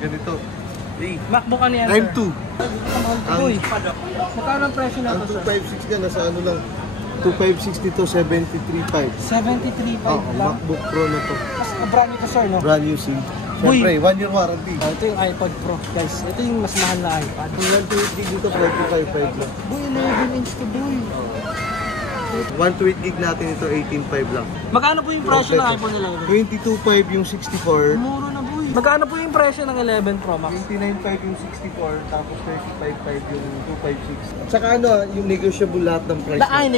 ganito. MacBook ano yan, Prime 2. Magkano ang presyo na Ang ito, sir? 256 ka, nasa ano lang. 2560 to 73.5. 73.5 Oo, lang. MacBook Pro na to. Mas brand new to, sir, no? Brand new SIM. Siyempre, 1 year warranty. Ito yung iPod Pro, guys. Ito yung mas mahal na iPad. Kung yan 2 gig dito, 45.5 lang. Boy, 11 inch to, boy. 128 gig natin ito, 18.5 lang. Magkano po yung presyo ng iPhone 11? 22.5 yung 64. Muro na, boy. Magkano po yung presyo ng 11 Pro Max? 29.5 yung 64, tapos 35.5 yung 256. Saka ano, yung negotiable lahat ng price. Ay,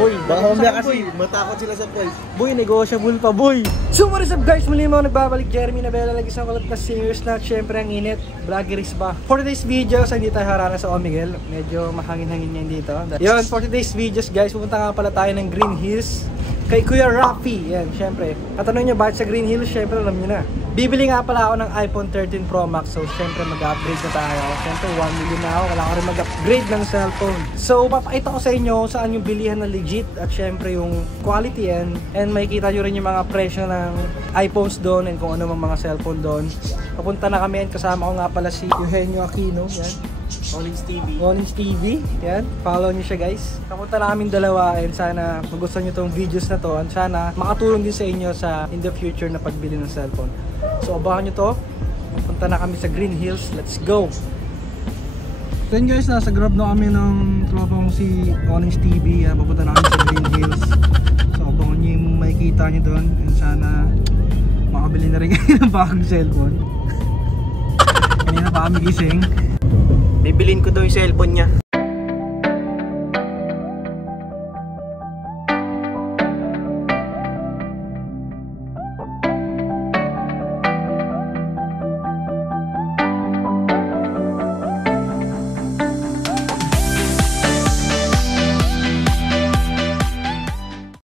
boy. Baka mamaya kasi, matakot sila sa price. Boy, negotiable pa, boy. So what is up, guys? Muli mo nagbabalik, Jeremy Nabela. Lagi sa kalat na singers na syempre ang init. Vloggeries ba? For today's videos, hindi tayo harana sa Omegle. Medyo mahangin-hangin yan dito. Yun, for today's videos, guys, pupunta nga pala tayo ng Green Hills kay Kuya Rafi. Yan, syempre. Katanong nyo bakit sa Green Hills? Syempre, alam nyo na. Bibili nga pala ako ng iPhone 13 Pro Max. So, syempre, mag-upgrade na tayo. Syempre, 1 million na ako. Wala ko rin mag-upgrade ng cellphone. So, papakita ko sa inyo saan yung bilihan na legit. At syempre, yung quality and makikita nyo rin yung mga presyo ng iPhones doon and kung ano mga cellphone doon. Papunta na kami and kasama ko nga pala si Eugenio Aquino. Yan. Onings TV. Yan. Follow nyo siya, guys. Papunta na kaming dalawa and sana magustuhan nyo tong videos na to and sana makatulong din sa inyo sa in the future na pagbili ng cellphone. So, abangan nyo to. Papunta na kami sa Green Hills. Let's go! So yun guys, nasa grab na kami ng tropang si Onings TV. Papunta na kami sa Green Hills. So, abangan nyo yung makikita nyo doon and sana makabili na rin kayo ng bagong cellphone. Kanina pa kami gising. Bibilin ko daw yung cellphone niya.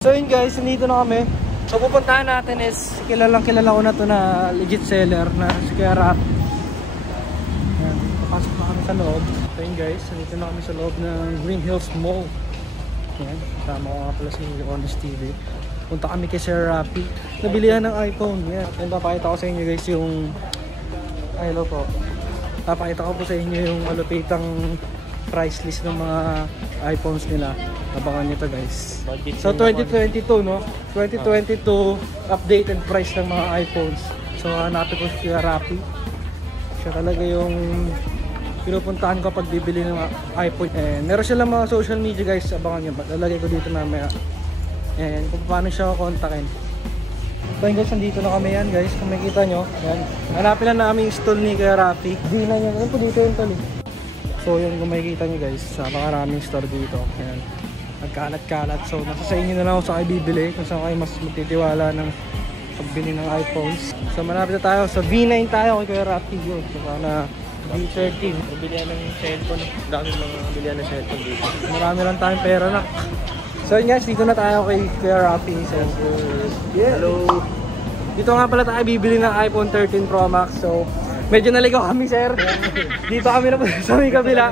So yun guys, nandito na kami. So pupuntahan natin is kilala ko na to na legit seller na si Kuya Rafi. Ayan, papasok na kami sa loob. So yun guys, nandito na kami sa loob ng Green Hills Mall. Ayan, kasama ko nga pala si Onings TV. Punta kami kay Sir Rafi. Nabilihan ng iPhone. Ayan, and papakita ko sa inyo guys yung hello po. Papakita ko po sa inyo yung malupitang price list ng mga iPhones nila. Abangan nyo to guys. So 2022 no? 2022 updated price ng mga iPhones. So hanapin ko si Rafi. Siya talaga yung pinupuntahan ko pag bibili ng iPhone. Meron silang mga social media guys. Abangan nyo. Lalagay ko dito mamaya. And kung paano siya kontakin. So yun guys, nandito na kami yan guys. Kung makikita nyo. Yan. Hanapin lang namin yung stall ni Kuya Rafi. Di na yan. Ano po dito yung stall eh. So yun, kung makikita nyo guys, napakaraming store dito. Ayan, nagkalat-kalat. So nasa sa inyo na lang kung saan kayo bibili, kung saan kayo mas magtitiwala ng pagbili ng iPhones. So malapit na tayo, sa V9 tayo kay Kuya Rafi yun. So na V13. Bilihan ng cellphone, dami mga bilihan ng cellphone dito. Marami lang tayong pera na. So yun guys, dito na tayo kay Kuya Rafi. Yeah. Hello! Dito nga pala tayo bibili ng iPhone 13 Pro Max. So medyo naligaw kami sir. Dito kami na po sa may kabila.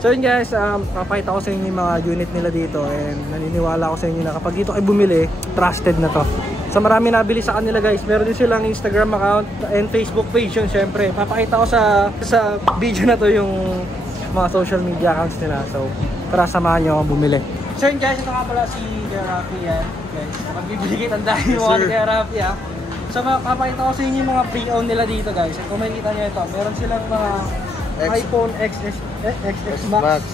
So yun guys, papakita ko sa inyo yung mga unit nila dito. And naniniwala ko sa inyo na kapag dito kayo bumili, trusted na to. So marami nabili sa kanila guys. Meron din silang Instagram account and Facebook page yun syempre. Papakita ko sa video na to yung mga social media accounts nila. So tara, samahan nyo akong bumili. So yun guys, ito nga pala si Kuya Rafi yan. Guys, magbibili kita ang dahil mo kay Kuya Rafi ha. So papakita ko sa inyo yung mga pre-owned nila dito guys. Kung makikita nyo ito, meron silang mga iPhone XS Max,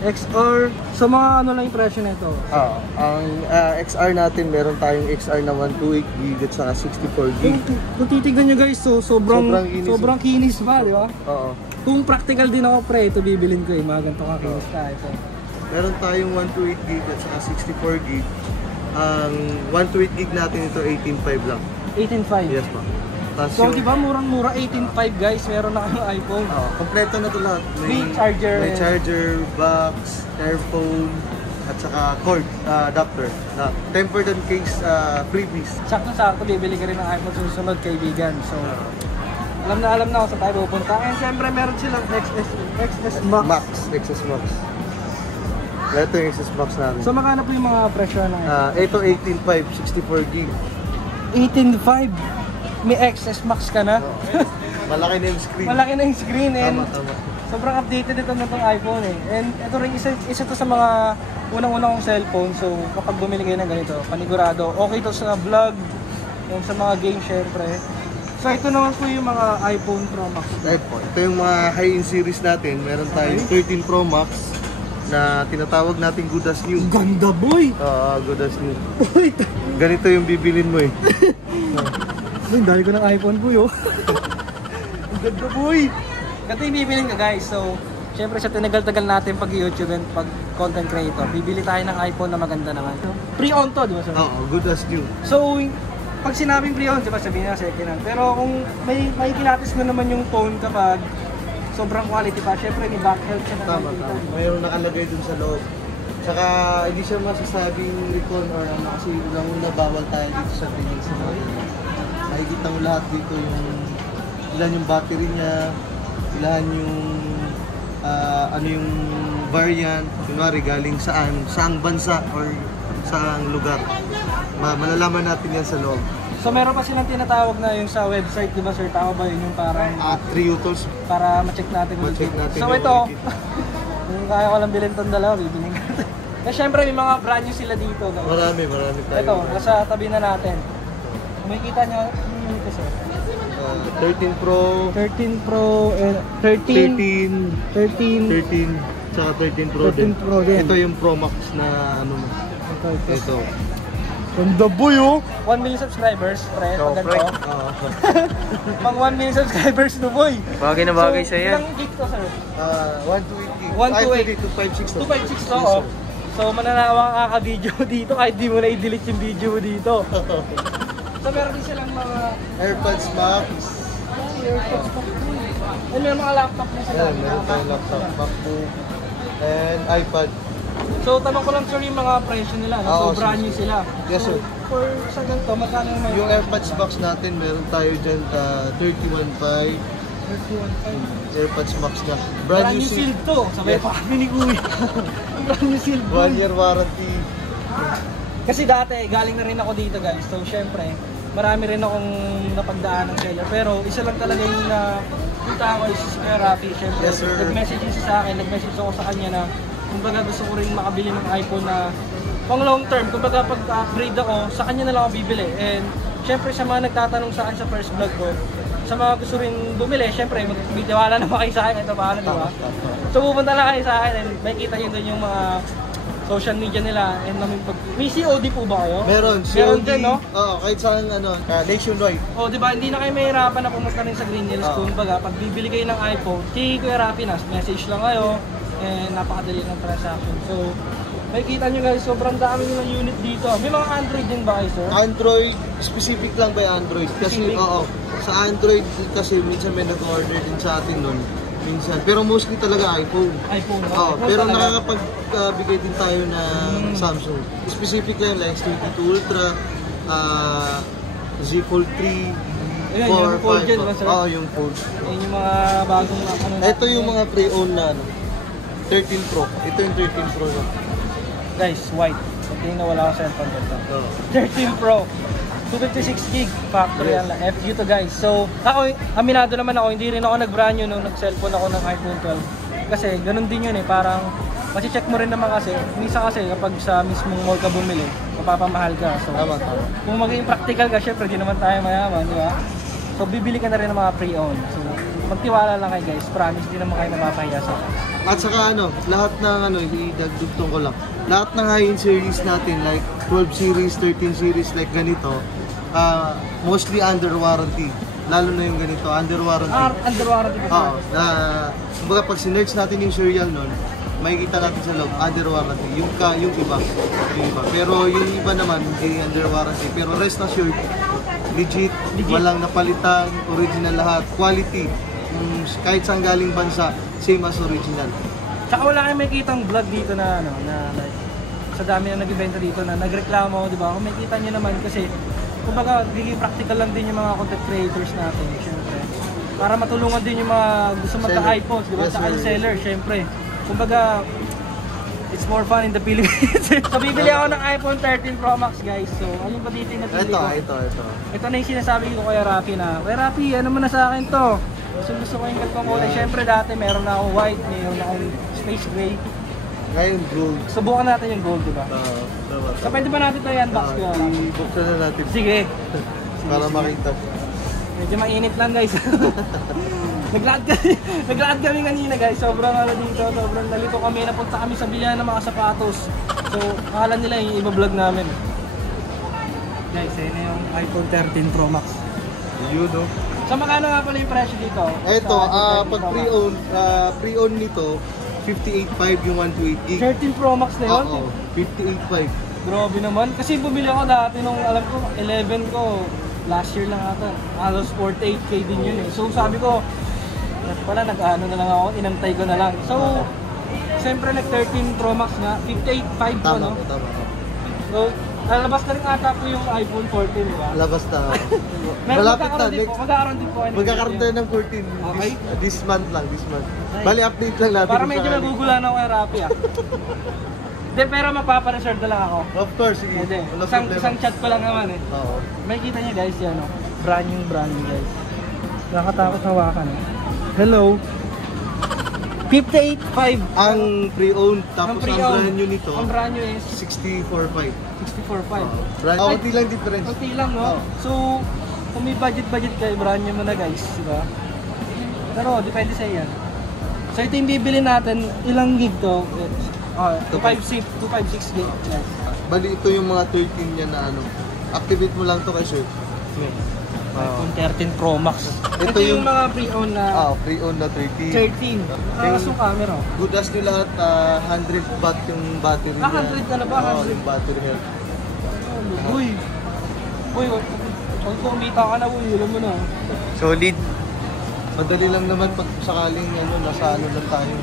XR. So mga ano lang yung presyo nito? Ang XR natin, meron tayong XR na 128GB at saka 64GB. Kung titignan nyo guys, so sobrang kinis pa, di ba? Oo. Kung practical din ako pre, ito bibilin ko mga ganito kakinis tayo. So meron tayong 128GB at saka 64GB. Ang 128GB natin ito 18.5 lang. 18.5? Yes po. So di ba murang-mura 18.5 guys, meron na kayong iPhone. Kompleto na ito lahat. May charger. May charger, box, earphone, at saka cord, adapter. Tempered and case freebies. Sakto-sakto bibili ka rin ng iPhone susunod kaibigan. So alam na ako sa tayo pupunta. And syempre meron silang XS Max. XS Max. Ito yung XS Max namin. So magkano po yung mga presyo na ito 18.5, 64GB. 18.5. May XS Max ka na. Malaki na yung screen. Malaki na yung screen and Tama. sobrang updated ito na itong iPhone eh. And ito rin isa to sa mga unang-unang kong cellphone. So kapag bumili kayo ng ganito, panigurado, okay to sa vlog, yung sa mga game syempre. So ito naman po yung mga iPhone Pro Max. Ito yung mga high-end series natin. Meron tayong 13 Pro Max na tinatawag natin good as new. Ganda boy! Good as new. Ganito yung bibilin mo eh. Ay, dahil ko ng iPhone boy oh. Ang ganda boy! Ganito yung bibilin ka guys. So syempre sa tinagal-tagal natin pag YouTube and pag content creator, bibili tayo ng iPhone na maganda naman. So, pre-owned to, di ba sir? Good as new. So pag sinabing pre-owned, diba sabihin na second hand. Pero kung may kilatis mo naman yung phone kapag sobrang quality pa, syempre may back health siya na Tama. Mayroon nakalagay dun sa loob. Tsaka hindi siya masasabing recon or ano kasi una bawal tayo dito sa readings natin. Makikita mo lahat dito yung ilan yung battery niya, ilan yung ano yung variant, kunwari galing saang bansa or saang lugar. Malalaman natin yan sa loob. So meron pa silang tinatawag na yung sa website, di ba sir? Tama ba yun yung parang Triutils. para ma-check natin kung Ma-check natin so yung ito, legit. kung kaya ko lang bilhin itong dalawa, bibiling natin. Kasi syempre may mga brand new sila dito. Guys. Marami tayo. Ito, nasa tabi na natin. Kung makikita nyo, yung ito sir. 13 Pro, 13 Pro, 13, 13, tsaka 13 Pro 13 din. Pro din. Ito yung Pro Max na ano mo. Ito. Ganda boy oh! 1 million subscribers, pre. So, Pag pre. ganito. Pang 1 million subscribers no boy. Bagay na bagay so, sa'yo yan. Ilang gig to sir? 128 gig. 256 to oh. So mananawang kaka-video dito kahit di mo na i-delete yung video mo dito. So meron din silang mga AirPods Max. AirPods pa. And may mga laptop na sila. Meron tayong laptop, MacBook, and iPad. So tanong ko lang sir yung mga presyo nila. No? So brand new sila. Yes sir. For sa ganito, magkano yung Yung AirPods Max natin, meron tayo dyan 31.5. 31.5. AirPods Max na. Brand new sealed to. Sabay pa kami ni Kuya. Brand new sealed. 1 year warranty. Kasi dati, galing na rin ako dito guys. So syempre, marami rin akong napagdaan ng seller. Pero isa lang talaga yung punta ako is si Kuya Rafi. Syempre, Yes, sir. nag-message siya sa akin. Nag-message ako sa kanya na kumbaga gusto ko rin makabili ng iPhone na pang long term. Kumbaga pag-upgrade ako, sa kanya na lang ako bibili. And syempre sa mga nagtatanong sa akin sa first vlog ko, sa mga gusto rin bumili, syempre may tiwala naman kayo sa akin. Ito paano, di ba? So pupunta lang kayo sa akin and makikita nyo doon yung mga social media nila and may COD po ba kayo? Meron din, no? Oo, kahit saan nationwide. Oh, di ba? Hindi na kayo mahirapan na pumunta rin sa Green Hills. Kumbaga, pag bibili kayo ng iPhone, kay Kuya Rafi na, message lang kayo and napakadali ng transaction. So, makikita nyo guys, sobrang dami nyo ng unit dito. May mga Android din ba kayo, sir? Android, specific lang by Android. Kasi, Specific? sa Android kasi minsan may nag-order din sa atin nun. Minsan. Pero mostly talaga iPhone. iPhone. Oo, iPhone pero talaga. nakakapagbigay din tayo ng Samsung. Specific lang like S22 Ultra, Z Fold 3, Ayan, yung Fold dyan, diba, sir? Oo, yung Fold. Yan yung mga bagong ano. Ito yung mga pre-owned na 13 Pro. Ito yung 13 Pro na. Guys, white. Tingnan na wala akong cellphone dito. Oo. 13 Pro. 256 gig factory Yes. yan lang. FU to guys. So, ako, aminado naman ako, hindi rin ako nag-brand new nung nag-cellphone ako ng iPhone 12. Kasi ganun din yun eh, parang check mo rin naman kasi, minsan kasi kapag sa mismong mall ka bumili, mapapamahal ka. So, Tama. kung maging practical ka, syempre di naman tayo mayaman, di ba? So, bibili ka na rin ng mga pre-owned. So, magtiwala lang kayo guys, promise, di naman kayo mapapahiya sa At saka lahat ng idagdugtong ko lang. Lahat ng high-end series natin like 12 series, 13 series like ganito, mostly under warranty. Lalo na yung ganito, under warranty. Under warranty ka Oo. Kumbaga pag sinerch natin yung serial nun, makikita natin sa loob, under warranty. Yung iba. Pero yung iba naman, hindi under warranty. Pero rest assured, legit. Walang napalitan, original lahat, quality. Kahit saan galing bansa, same as original. Tsaka wala kayong makikitang vlog dito na like, sa dami na nagbibenta dito na nagreklamo, di ba? Kung makikita nyo naman kasi kumbaga, biging practical lang din yung mga content creators natin, syempre. Para matulungan din yung mga gusto magka-iPhones, di ba? Yes, Tsaka sir. seller, syempre. Kumbaga, it's more fun in the Philippines. So, bibili ako ng iPhone 13 Pro Max, guys. So, alin ba dito yung napili ko? Ito. Ito na yung sinasabi ko kay Rafi na, Kuya Rafi, ano mo na sa akin to? Gusto ko yung ganitong kulay. Siyempre dati meron na akong white, meron na akong space gray. Ngayon, gold. Subukan natin yung gold, diba? Tama. So pwede ba natin ito i-unbox ko? I-buksan na natin. Sige. Para makita. Medyo mainit lang guys. Naglaad kami kanina guys. Sobrang dito, sobrang nalito kami. Napunta kami sa bilihan ng mga sapatos. So akala nila yung iba-vlog namin. Guys, yun yung iPhone 13 Pro Max. Yun, no? So magkano nga pala yung presyo dito? Ito, Sa iPhone 13 pag Pro Max? pre-own nito, 58.5 yung 128 gig. 13 Pro Max na yun? Oo, 58.5. Grabe naman. Kasi bumili ako dati nung alam ko, 11 ko. Last year lang ata. Halos 48k din yun eh. So sabi ko, pala nag-ano na lang ako, inantay ko na lang. So, siyempre nag-13 Pro Max nga, 58.5 ko, no? Tama. So, lalabas na rin ata po yung iPhone 14, di ba? Labas na. Malapit na. Magkakaroon din po. Magkakaroon tayo ng 14 Okay. this month lang, this month. Bali, update lang natin. Para medyo nagugulan ako kay Rappi ah. Hindi, pero magpapareserve na lang ako. Of course, sige. Hindi. Walang problema. Isang chat ko lang naman eh. Oo. May kita niyo guys yan, no? Brand new guys. Nakakatakot hawakan eh. Hello. 58.5 Ang pre-owned, tapos ang pre-owned. brand new nito, Ang brand new is 64.5. 64.5. Brand new. Kunti lang difference. Kunti lang, no? Oo. So, kung may budget kayo, brand new mo na guys, di ba? Pero, depende sa yan. So, ito yung bibili natin, ilang gig to? 256 gig. Yes. Bali, ito yung mga 13 niya na ano. Activate mo lang to kay sir. iPhone 13 Pro Max. Ito, Ito yung yung- mga pre-own na Pre-owned na 13. 13. Takas yung camera. Good as nyo lahat, 100 watt yung battery niya. 100 ka na ba? Oo, 100? yung battery health. Uy! Uy, pag kumita ka na, uy, alam mo na. Solid. Madali lang naman pag sakaling nasa ano lang tayo.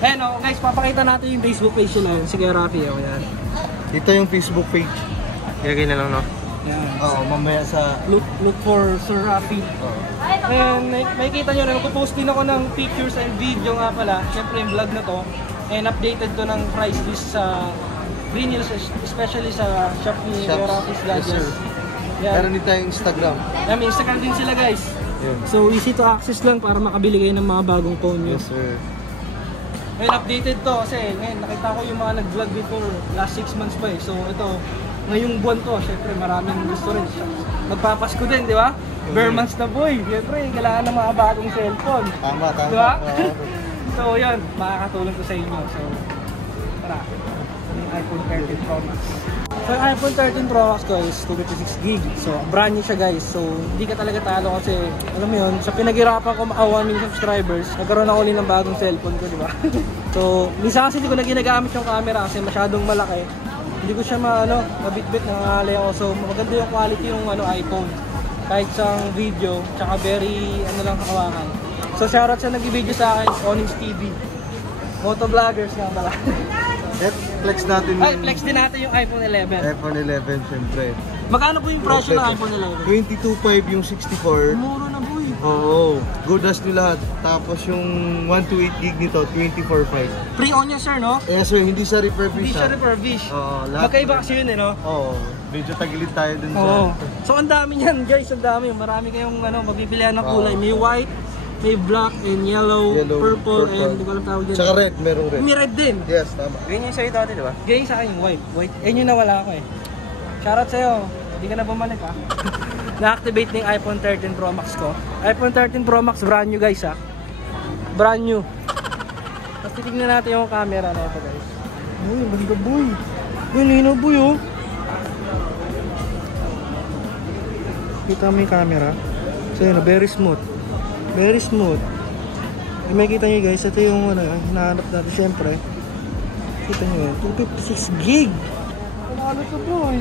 Ayan o, guys, papakita natin yung Facebook page nila. Sige, Rafi, o yan. Ito yung Facebook page. Ilagay na lang, no? Yan. Oo, mamaya sa... Look for Sir Rafi. And makikita nyo rin, magpo-post din ako ng pictures and video nga pala. Siyempre yung vlog na to. And updated to ng price list sa Green Hills, especially sa shop ni Shops. Rafi's Yes, Gadgets. sir. Yan. Meron din tayong Instagram. May Instagram din sila guys. Yun. So easy to access lang para makabili kayo ng mga bagong phone nyo. Yes, sir. Ngayon updated to kasi ngayon nakita ko yung mga nag-vlog before last 6 months pa eh. So ito, ngayong buwan to, syempre maraming gusto rin. Magpapasko din, di ba? Bare months na boy. Syempre, kailangan ng mga bagong cellphone. Tama. Di ba? Oo. So yun, makakatulong ko sa inyo. So, tara. Yung iPhone 13 Pro Max. So yung iPhone 13 Pro Max ko is 256 gig. So brand new siya guys. So hindi ka talaga talo kasi alam mo yun, sa pinaghirapan ko maka 1 million subscribers, nagkaroon ako ulit ng bagong cellphone ko, di ba? So minsan kasi hindi ko na ginagamit yung camera kasi masyadong malaki. Hindi ko siya mabitbit, nangangalay ako. So maganda yung quality yung iPhone. Kahit sa video, tsaka very lang kawakan. So shoutout sa nag-video sa akin, Onyx TV. Motovloggers nga pala. At flex natin Ay, yung flex din natin yung iPhone 11. iPhone 11, syempre. Magkano po yung presyo ng iPhone 11? 22.5 yung 64. Muro na boy. Oo. Good as nyo lahat. Tapos yung 128 gig nito, 24.5. Pre-own niya sir, no? Yes sir, hindi sa Hindi refurbish. siya refurbish. Oo, lahat. Magkaiba kasi yun eh, no? Oo. Medyo tagilid tayo dun sa... Oo. So ang dami niyan guys, ang dami. Marami kayong mabibilihan ng kulay. May white, may black and yellow, purple, and hindi ko alam tawag dyan. Tsaka red, merong red. May red din. Yes, tama. Ganyan yung sa'yo dati, di ba? Ganyan sa akin yung white. Yun yung nawala ako eh. Shoutout sa'yo. Hindi ka na bumalik ha. Na-activate na yung iPhone 13 Pro Max ko. iPhone 13 Pro Max, brand new guys ha. Brand new. Tapos titignan natin yung camera na ito guys. Uy, ganda boy. Uy, lino boy oh. Kita mo yung camera. So yun, very smooth. Very smooth. May kita nyo guys, ito yung hinahanap natin syempre. Kita nyo yun, 256 gig. Ano to boy?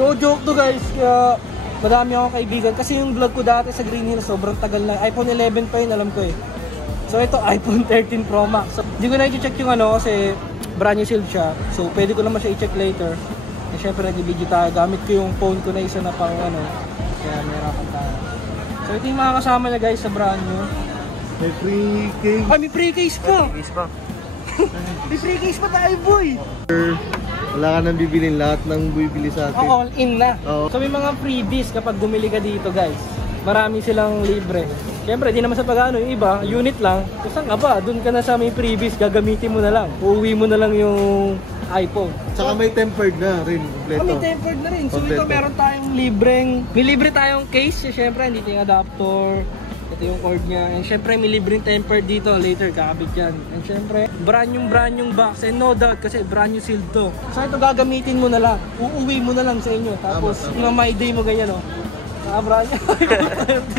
No joke to guys, kaya madami akong kaibigan. Kasi yung vlog ko dati sa Green Hills, sobrang tagal na. iPhone 11 pa yun, alam ko eh. So ito, iPhone 13 Pro Max. So, hindi ko na i-check yung kasi brand new sealed siya. So pwede ko naman siya i-check later. Eh syempre nag-video tayo. Gamit ko yung phone ko na isa na pang kaya mayroon tayo. So ito yung mga kasama niya guys sa brand new. May free cake. Ay, may free case pa! Is pa. May free case pa tayo boy! Wala ka nang bibilin. Lahat ng bibili sa atin. All in na. Oo. So may mga freebies kapag bumili ka dito guys. marami silang libre. Siyempre, di naman sa pag-ano, yung iba, unit lang. Kung saan ka ba? Doon ka na sa may previous, gagamitin mo na lang. Uuwi mo na lang yung iPhone. Tsaka may tempered na rin. Kompleto. May tempered na rin. So Kompleto. ito meron tayong may libre tayong case. Siyempre, dito yung adapter. Ito yung cord niya. And syempre, may libreng tempered dito. Later, kakabit yan. And syempre, brand yung box. And no doubt, kasi brand new sealed to. So ito gagamitin mo na lang. Uuwi mo na lang sa inyo. Tapos, yung my day mo ganyan, oh. Brand new.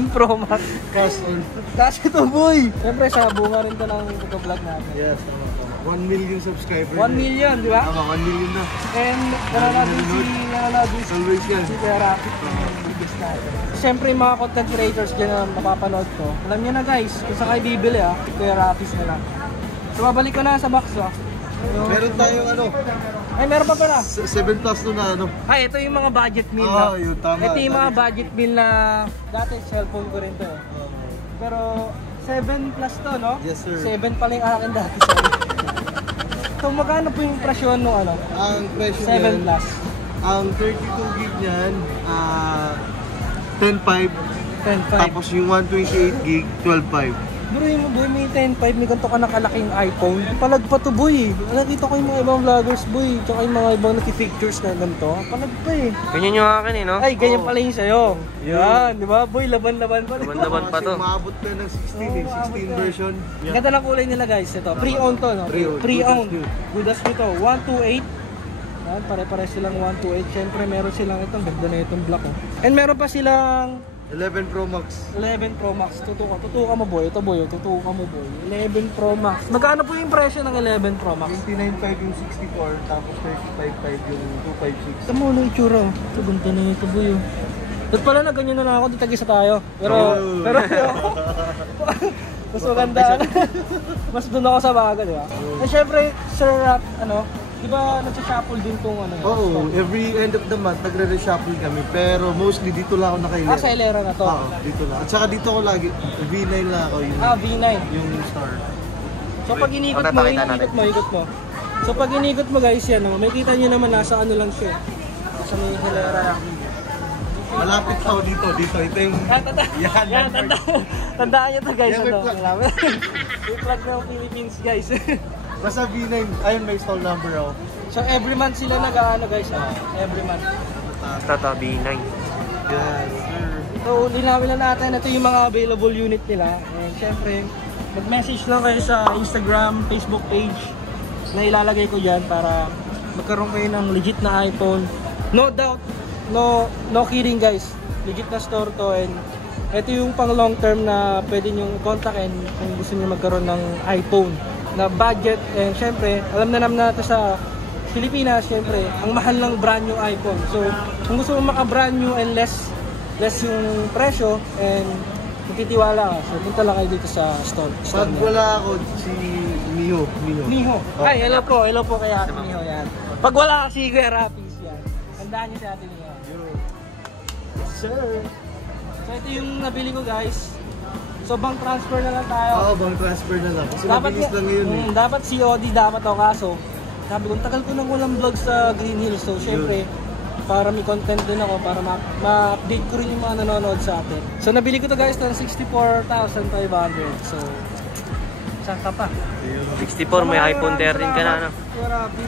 13 Pro Max. Cash on. Kasi ito, boy. Syempre, sa bunga rin to ng vlog natin. Yes, tama. 1 million subscribers. 1 million, di ba? Tama, 1 million na. And nanonood si Always yan. si Kuya Rafi. Siyempre yung mga content creators dyan na mapapanood ko. Alam niyo na guys, kung saan kayo bibili si Kuya Rafi na lang. So babalik ko na sa box Meron tayong ano, Ay meron pa pala. 7 plus no na ano. Ay ito yung mga budget meal na. Yun, tama. Ito yung mga budget meal na dati cellphone ko rin to. Pero 7 plus to, no? Yes, sir. 7 pala yung akin dati. So magkano po yung presyon nung ano? Ang presyo 7 niyan, plus. ang 32 gig niyan, 10.5. 10.5. Tapos yung 128 gig, 12.5. Bro, yung boy, may 10.5, may ganito ka ng kalaking iPhone. Palag pa to, boy. Nakita ko yung mga ibang vloggers, boy. Tsaka yung mga ibang naki-pictures na ganito. Palag pa eh. Ganyan yung akin eh, no? Ay, ganyan pala yung sa'yo. Yan, di ba? Boy, laban-laban pa. Laban-laban pa to. Maabot ka ng 16 16 version. Ganda ng kulay nila guys. Ito, pre-owned to, no? Pre-owned. Good as nito. 128. Yan, pare-pare silang 128. Siyempre, meron silang itong ganda na itong black. And meron pa silang 11 Pro Max. 11 Pro Max. Tutuka mo boy. Ito boy, tutuka mo boy. 11 Pro Max. Magkano po yung presyo ng 11 Pro Max? 29.5 yung 64, tapos 35.5 yung 256. Ito mo na itsura. Ito ganda na ito boy. Ba't pala na ganyan na lang ako, di tag-isa tayo. Pero mas maganda. Mas doon ako sa baga, di ba? Eh syempre, Sir Rat, di ba nagsashuffle din tong Oo, every end of the month nagre-reshuffle kami, pero mostly dito lang ako nakailera. sa Hilera na to. Oo, dito lang. At saka dito ako lagi, V9 lang ako yung, V9. yung star. So pag inikot mo, ikot mo. So pag inikot mo guys yan, may kita nyo naman nasa ano lang siya. Nasa may Hilera lang. Malapit ako dito. Ito yung... Tandaan nyo to guys. Yeah, may plug. May plug ng Philippines guys. Basta V9, ayun may stall number ako. So every month sila nag-ano guys, every month. Tata B9. Yes, sir. So linawin lang natin, ito yung mga available unit nila. And syempre, mag-message lang kayo sa Instagram, Facebook page na ilalagay ko dyan para magkaroon kayo ng legit na iPhone. No doubt, no kidding guys. Legit na store to, and ito yung pang long term na pwede nyo kontakin kung gusto nyo magkaroon ng iPhone na budget. And syempre, alam na naman natin sa Pilipinas, syempre, ang mahal ng brand new iPhone. So, kung gusto mo maka-brand new and less yung presyo and magtitiwala ka, so punta lang kayo dito sa store. Pag wala ako, si Miho. Miho. Ay, hello po kay Ate Miho yan. Pag wala ka si Kuya Rapis yan, tandaan niyo si Ate Miho. Yes, sir. So, ito yung nabili ko guys. So, bank transfer na lang tayo. Oo, bank transfer na lang. Kasi mabilis lang yun eh. Dapat COD dapat ako, kaso sabi ko, tagal ko nang walang vlog sa Green Hills. So, syempre, para may content din ako, para ma-update ko rin yung mga nanonood sa atin. So, nabili ko to guys ng 64,500. So, saan ka pa? 64, may iPhone 13 ka na, ano? Grabe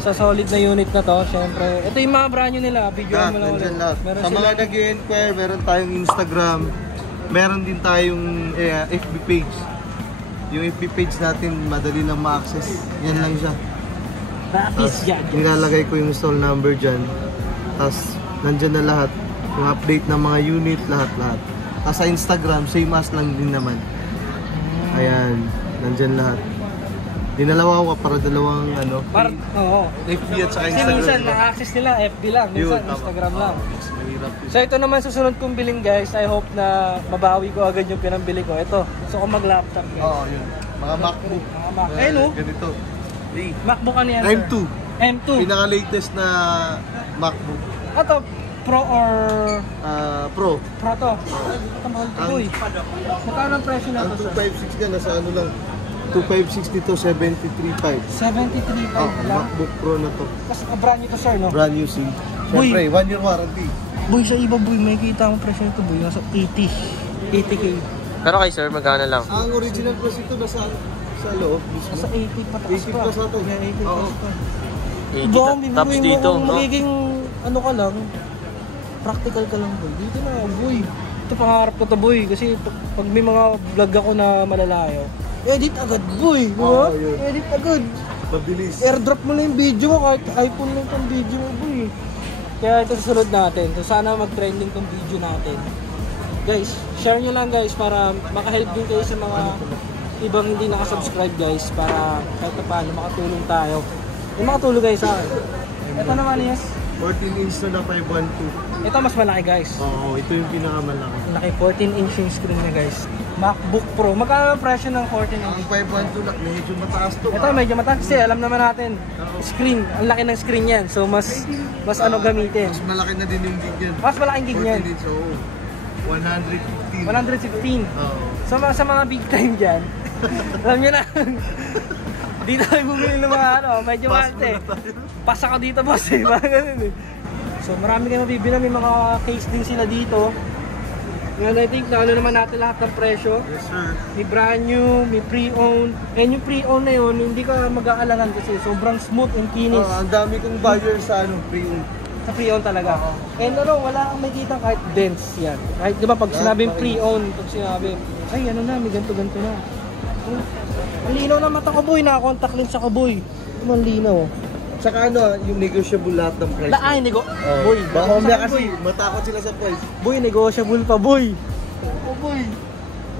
sa solid na unit na to, syempre. Ito yung mga brand new nila, video mo lang ulit. Sa mga nag-i-inquire, meron tayong Instagram, meron din tayong FB page. Yung FB page natin, madali lang ma-access. Yan lang siya. Rapis dyan. Nilalagay ko yung stall number dyan. Tapos, nandyan na lahat. Yung update ng mga unit, lahat-lahat. Tapos sa Instagram, same as lang din naman. Ayan, nandyan lahat. Dinalawa ko para dalawang Oo. FB at saka Kasi Instagram. minsan, na-access nila FB lang, minsan Instagram lang. So ito naman susunod kong bilhin guys. I hope na mabawi ko agad yung pinambili ko. Ito, gusto ko mag-laptop guys. Oo, yun. Mga MacBook. Mga Mac. Ayun o. Ganito. MacBook ano yan? M2. M2. Pinaka-latest na MacBook. Ito, Pro or Pro. Pro to? Ito mahal to boy. Magkano ang presyo na Ang to sir? 256 ka, nasa ano lang. 256 dito, 73.5. 73.5 lang. MacBook Pro na to. Kasi brand new to sir no? Brand new SIM. Uy. Siyempre, 1 year warranty. Boy, sa iba boy, may kita ang presyo nito boy. Nasa 80k. Pero kay sir, magkano lang? Ang original price ito nasa sa loob. Nasa 80 pataas 80 pa. plus ito. Yeah, 80 Oo. plus pa. 80 Baka tops dito, kung no? magiging ano ka lang, practical ka lang boy. Dito na boy. Ito pangarap ko to boy kasi pag may mga vlog ako na malalayo, edit agad boy, di ba? Oo, yun. Edit agad. Mabilis. Airdrop mo na yung video mo kahit iPhone lang tong video mo boy. Kaya ito susunod natin. So sana mag-trending tong video natin. Guys, share nyo lang guys para makahelp din kayo sa mga ibang hindi nakasubscribe guys para kahit pa paano makatulong tayo. Yung makatulong guys sa akin. Ito naman yes. 14 inch na 512. Ito mas malaki guys. Oo, ito yung pinakamalaki. Laki 14 inch yung screen niya guys. MacBook Pro. Magkano ang presyo ng 14 Ang inch? 512 na medyo mataas to. Ito medyo mataas kasi alam naman natin. Screen, ang laki ng screen yan. So mas ano gamitin. Mas malaki na din yung gig yan. Mas malaking gig yan. 14 inch, oo. 115. 115. Oo. Sa mga big time dyan, alam nyo na, dito kayo bumili ng mga medyo mahal eh. Pasa ka dito boss eh, mga ganun eh. So marami kayo mabibili, may mga case din sila dito. And I think na ano naman natin lahat ng presyo. Yes sir. May brand new, may pre-owned. And yung pre-owned na yun, hindi ka mag-aalangan kasi sobrang smooth and kinis. Ang dami kong buyer sa pre-owned. Sa pre-owned talaga. And wala kang makikita kahit dents yan. Kahit di ba pag sinabing pre-owned, pag sinabi, ay ano na, may ganto-ganto na. Ang linaw na mata ko boy, naka-contact lens ako boy. Ang linaw. Saka yung negotiable lahat ng price. Ay, boy. Baka Sa may akin, kasi boy. matakot sila sa price. Boy, negotiable pa boy. Oh boy.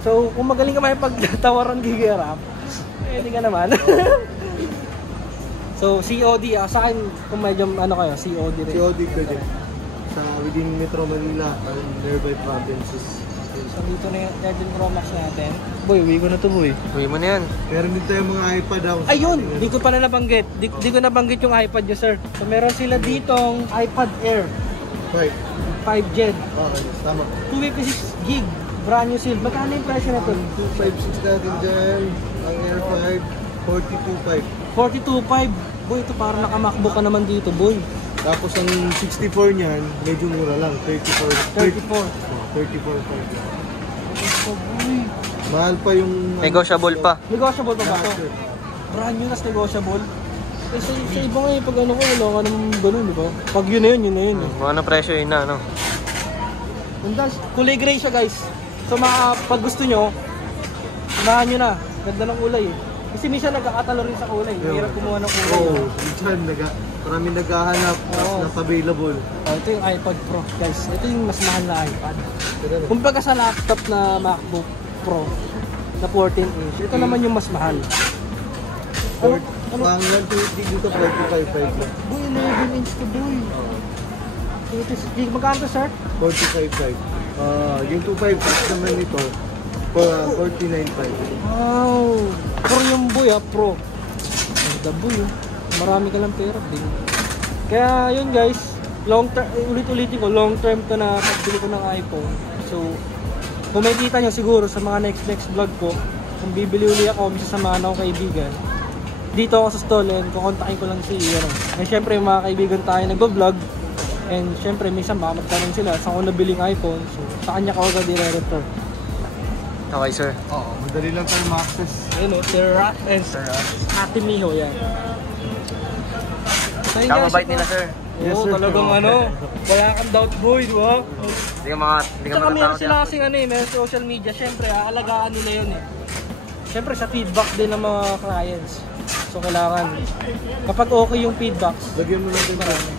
So, kung magaling ka may pagtawaran gigerap, pwede ka naman. So, COD, sa akin, kung medyo kayo, COD rin. COD ko din. Sa within Metro Manila and nearby provinces. So, dito na yung Legend Pro Max natin. Boy, uwi ko na to boy. Uwi mo na yan. Meron din tayo mga iPad ako. Ayun! Di ko pala nabanggit. Di ko nabanggit yung iPad nyo, sir. So, meron sila ditong iPad Air 5 Gen. Oo, tama. 256 gig. Brand new seal. Magkano yung presyo na to? 256 natin dyan. Ang Air 5, 42.5. 42.5. Boy, ito parang naka-MacBook ka naman dito, boy. Tapos ang 64 niyan, medyo mura lang. 34. 34.5. So, boy. Mahal pa yung... Negotiable pa. Negotiable pa ba ito? Brand new nas negotiable. Eh, sa iba nga yung pag ko, wala ka naman ganun, di ba? Pag yun na yun, yun na yun. Eh. Ano presyo yun na, ano? Kulay gray siya guys. So pag gusto nyo, unahan nyo na. Ganda ng kulay eh. Kasi minsan nagkakatalo rin sa kulay. Mahirap kumuha ng kulay. Oo, minsan maraming naghahanap, not available. Ito yung iPad Pro guys. Ito yung mas mahal na iPad. Kumbaga sa laptop na MacBook Pro na 14 inch, ito naman yung mas mahal. Ano? Ang yan, dito 45.5 lang. Boy, 11 inch to boy. Magkano to sir? 45.5. Yung 256 naman nito, 49.5. Wow! Pro yung boy Pro. The boy marami ka lang pera din. Kaya yun guys, long term, ulit-ulitin ko, long term to na pagbili ko ng iPhone. So, kung makikita nyo siguro sa mga next vlog ko, kung bibili uli ako, may sasamahan akong kaibigan. Dito ako sa stall and kukontakin ko lang si And syempre yung mga kaibigan tayo nagbo-vlog. And syempre minsan baka magtanong sila saan ko nabiling iPhone. So, sa kanya ko agad i-refer. Okay, sir. Oo, madali lang tayo ma-access. Ayun o, Sir Rat and Sir Ate Miho yan. Kaya mabait nila, sir. Yes, Oo, sir. talagang wala kang doubt boy, di ba? Hindi ka Tsaka meron matatakot sila yan. kasing meron social media, syempre aalagaan nila yun eh. Syempre sa feedback din ng mga clients. So kailangan, kapag okay yung feedbacks, Lagyan mo natin marami.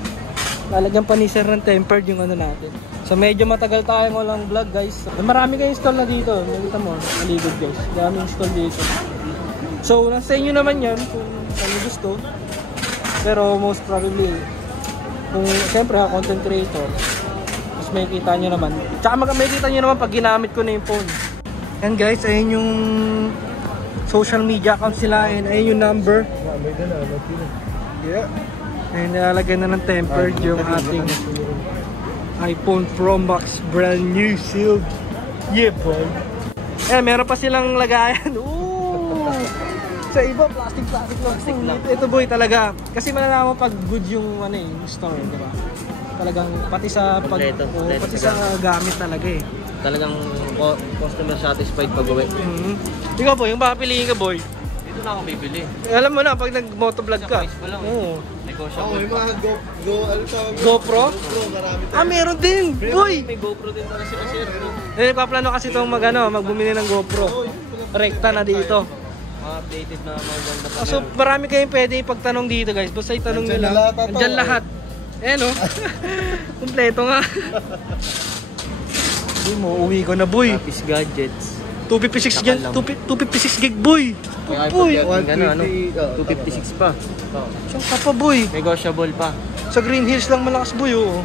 lalagyan pa ni Sir ng tempered yung natin. So medyo matagal tayong walang vlog guys. Marami kayong install na dito. Nakita mo, maligod guys. Dami install dito. So nasa inyo naman yan kung ano gusto. Pero most probably, kung siyempre content creator, mas makikita nyo naman. Tsaka makikita nyo naman pag ginamit ko na yung phone. And guys, ayun yung social media accounts nila and ayun yung number. May dala, yeah. And nilalagyan na ng tempered yung ating iPhone Pro Max brand new sealed. Yeah boy. Eh meron pa silang lagayan. Ooh! Sa iba plastic lang. Ito boy talaga. Kasi malalaman pag good yung yung store, di ba? talagang pati sa Kompleto. pati sa gamit talaga eh. Talagang customer satisfied pag-uwi. Ikaw boy, yung papiliin ka boy. Dito na ako bibili. Alam mo na pag nag-motovlog ka. Price pa lang. Oo. Oo, may mga ano tawag? GoPro? GoPro, marami tayo. Ah, meron din. Boy. May GoPro din pala sila sir. Paplano kasi itong magbumili ng GoPro. Rekta na dito. Mga updated na mga ganda pa. So marami kayong pwede ipagtanong dito guys. Basta itanong nyo Nandyan lang. na lahat, Nandyan lahat. Ayan o. Kompleto nga. Hindi mo, uwi ko na boy. Office gadgets. 256 gig, 256 gig boy. May Boy. iPhone yan, ano, 120, 256 pa. Saan ka pa boy? Negotiable pa. Sa Green Hills lang malakas boy oh.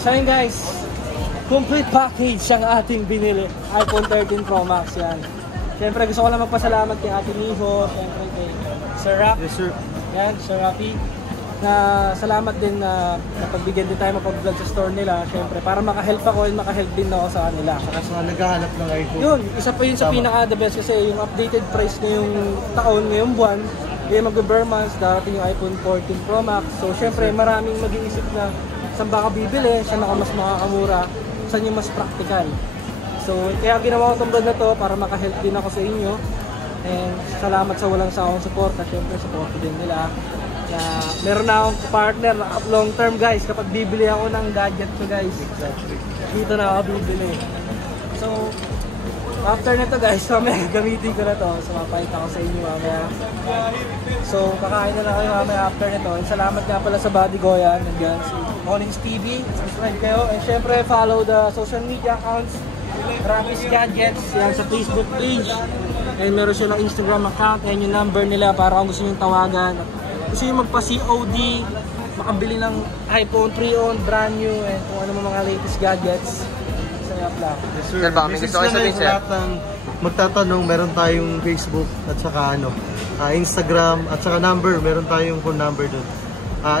So yun guys, complete package ang ating binili. iPhone 13 Pro Max yan. Siyempre gusto ko lang magpasalamat kay Ate Miho, siyempre kay Sir Rap. Yes sir. Yan, Sir Rapi. Na salamat din na napagbigyan din tayo mapag-vlog sa store nila. Siyempre para makahelp ako and makahelp din ako sa kanila. Saka sa naghahanap ng iPhone. Yun, isa pa yun sa Tama. pinaka-the best kasi yung updated price ngayong taon, ngayong buwan, yung mag-bare months, darating yung iPhone 14 Pro Max. So syempre maraming mag-iisip na saan ba ka bibili, saan ako mas makakamura, saan yung mas practical. So kaya ginawa ko itong vlog na to para makahelp din ako sa inyo. And salamat sa walang sawang support at syempre support din nila. Na meron na akong partner na long term guys kapag bibili ako ng gadget ko guys. Dito na ako bibili. So after nito guys, mamaya gamitin ko na to. So mapahita ko sa inyo mamaya. So kakain na kayo mamaya after nito. And salamat nga pala sa Buddy Goyan. Nandiyan si Collins TV. Subscribe kayo. And syempre follow the social media accounts. Rapis Gadgets. Yan sa Facebook page. And meron silang Instagram account. And yung number nila para kung gusto nyo tawagan. Gusto nyo magpa-COD. Makabili ng iPhone pre-owned, brand new. And kung ano mga latest gadgets. Yes, sir. Sir, baka may Message gusto kayo na sabihin, sa sir? lahat ng magtatanong, meron tayong Facebook at saka Instagram at saka number, meron tayong phone number doon.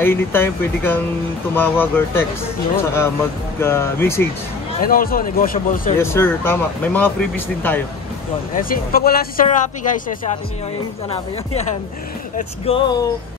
Anytime pwede kang tumawag or text at saka mag-message. And also negotiable sir. Yes sir, tama. May mga freebies din tayo. And pag wala si Sir Rapi guys, si Ate Mio yung hanapin nyo yan. Let's go!